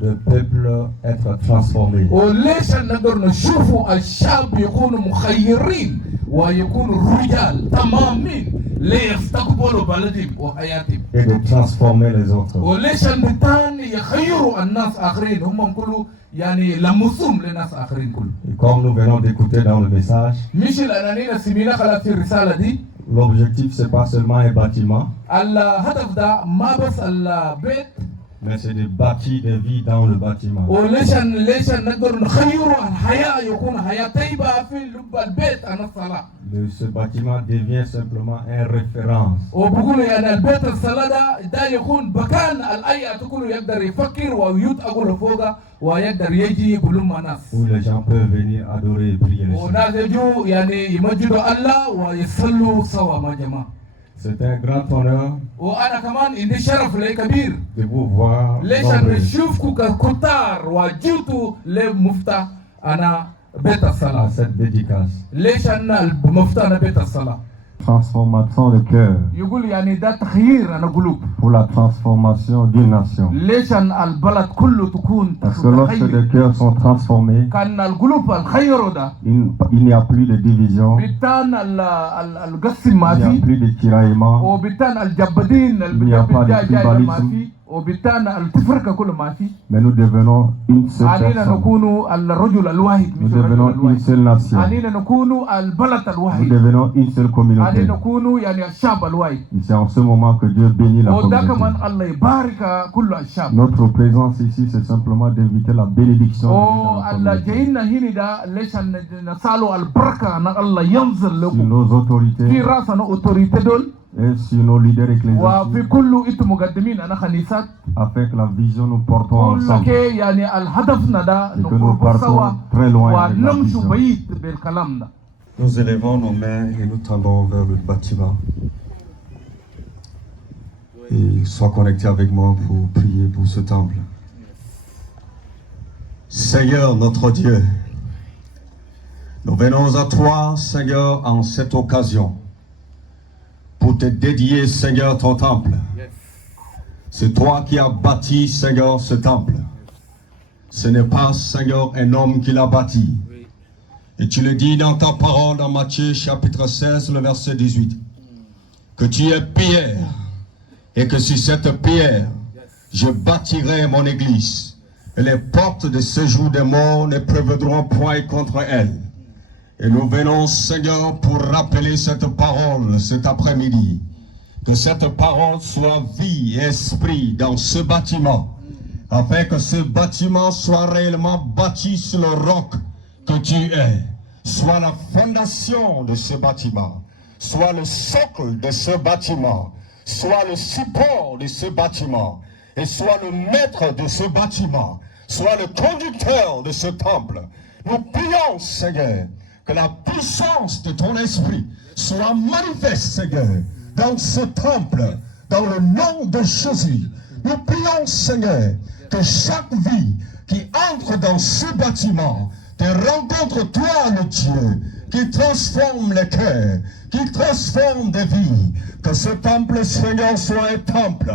de peuple être transformé. وليش نقدر نشوفوا الشعب يكونوا مخيرين ويكونوا رجال تمامين ليستقبلوا بلدهم وحياتهم. Et de transformer les autres. وليش الثاني يخيروا الناس آخرين هم كله يعني لمسهم للناس آخرين كله. Comme nous venons d'écouter dans le message, مش الأنانية سمينا خلال في الرسالة دي. l'objectif c'est pas seulement un bâtiment, الهدف ده ما بس البيت. mais c'est de bâtir des vies dans le bâtiment. وليش نقدر نخير الحياة يكون حياة طيبة في لب البيت عن الصلاة. Ce bâtiment devient simplement une référence. وبقولوا يعني البيت الصلاة ده يكون مكان الأي تقولوا يقدر يفكر ويتأقل فوقه ويقدر يجي يقولون مع ناس. Où les gens peuvent venir adorer et prier le Seigneur. وناس يجوا يعني يمجدوا الله ويصلوا سوا مع جماعة. C'est un grand honneur وأنا كمان عندي شرف لي كبير. de vous voir. ليش نشوفكم ككتار وجيتوا لمفتى أنا بيت الصلاة. Cette dédicace. ليش أنا المفتى أنا بيت الصلاة. Transformation de cœur. يقول يعني ده تغيير أنا قلوب. Pour la transformation d'une nation. ليش البلد كله تكون Parce que lorsque les cœurs sont transformés, كان القلوب الخير ده. il n'y a plus de division. بالتان القسم ما Il n'y a في. plus de tiraillement. وبالتان الجبدين الجاي ما في. وبالتالي التفرقة كله ما في. Mais nous devenons une seule علينا personne. نكون الرجل الواحد. Nous devenons une seule nation. علينا نكون البلد Nous الواحد. devenons une seule communauté. علينا نكون يعني الشعب الواحد. C'est en ce moment que Dieu bénit la وده communauté. كمان الله يبارك كل الشعب. Notre présence ici, c'est simplement d'inviter la bénédiction. الله جاينا هنا ده ليش نسأله البركة أن الله ينزل Sur لكم. nos autorités في رأسنا أوتوريتي دول. et sur nos leaders ecclésiastiques, وفي كل انتم مقدمين أنا خنيسات. afin que la vision nous portons كل ensemble. يعني الهدفنا ده Et que nous نقرب سوا partons très loin avec la ونمشوا vision. بعيد بالكلام ده. Nous élevons nos mains et nous tendons vers le bâtiment. Et sois connecté avec moi pour prier pour ce temple. Seigneur notre Dieu, nous venons à toi, Seigneur, en cette occasion, pour te dédier, Seigneur, ton temple. C'est toi qui as bâti, Seigneur, ce temple. Ce n'est pas, Seigneur, un homme qui l'a bâti. Et tu le dis dans ta parole dans Matthieu chapitre 16, le verset 18, que tu es pierre, et que sur cette pierre, je bâtirai mon église, et les portes de séjour des morts ne prévaudront point contre elle. Et nous venons, Seigneur, pour rappeler cette parole cet après-midi, que cette parole soit vie et esprit dans ce bâtiment, afin que ce bâtiment soit réellement bâti sur le roc que tu es, soit la fondation de ce bâtiment, soit le socle de ce bâtiment, soit le support de ce bâtiment, et soit le maître de ce bâtiment, soit le conducteur de ce temple. Nous prions, Seigneur, que la puissance de ton esprit soit manifeste, Seigneur, dans ce temple, dans le nom de Jésus. Nous prions, Seigneur, que chaque vie qui entre dans ce bâtiment te rencontre, toi, le Dieu, qui transforme les cœurs, qui transforme des vies. Que ce temple, Seigneur, soit un temple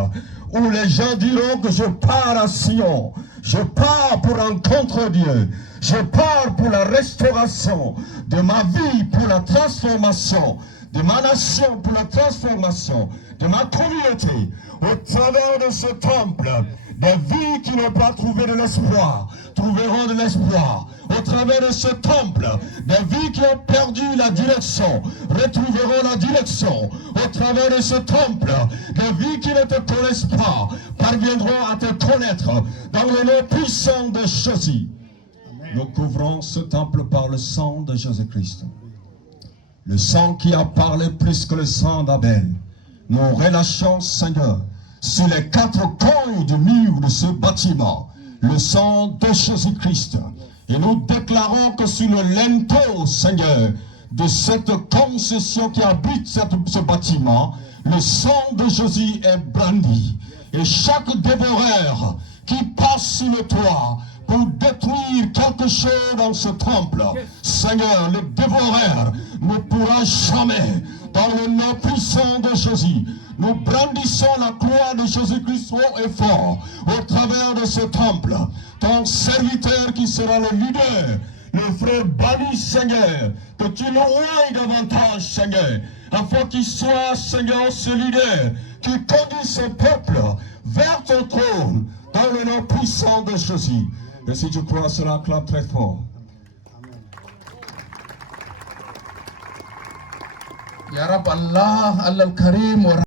où les gens diront que je pars à Sion, je pars pour rencontrer Dieu, je pars pour la restauration de ma vie, pour la transformation de ma nation, pour la transformation de ma communauté. Au travers de ce temple, des vies qui n'ont pas trouvé de l'espoir trouveront de l'espoir. Au travers de ce temple, des vies qui ont perdu la direction retrouveront la direction. Au travers de ce temple, des vies qui ne te connaissent pas parviendront à te connaître dans le nom puissant de Jésus. Nous couvrons ce temple par le sang de Jésus-Christ. Le sang qui a parlé plus que le sang d'Abel. Nous relâchons, Seigneur, sur les quatre coins du mur de ce bâtiment, le sang de Jésus-Christ. Et nous déclarons que sur le linteau, Seigneur, de cette concession qui habite ce bâtiment, le sang de Jésus est brandi. Et chaque dévoreur qui passe sur le toit pour détruire quelque chose dans ce temple, Seigneur, le dévoreur ne pourra jamais, dans le nom puissant de Jésus, nous brandissons la croix de Jésus-Christ haut et fort au travers de ce temple. Ton serviteur qui sera le leader, le frère Bani, Seigneur, que tu le oignes davantage, Seigneur, afin qu'il soit, Seigneur, ce leader qui conduit son peuple vers ton trône dans le nom puissant de Jésus. Et si tu crois cela, clame très fort. Ya Rab Allah, Allah al-Karim.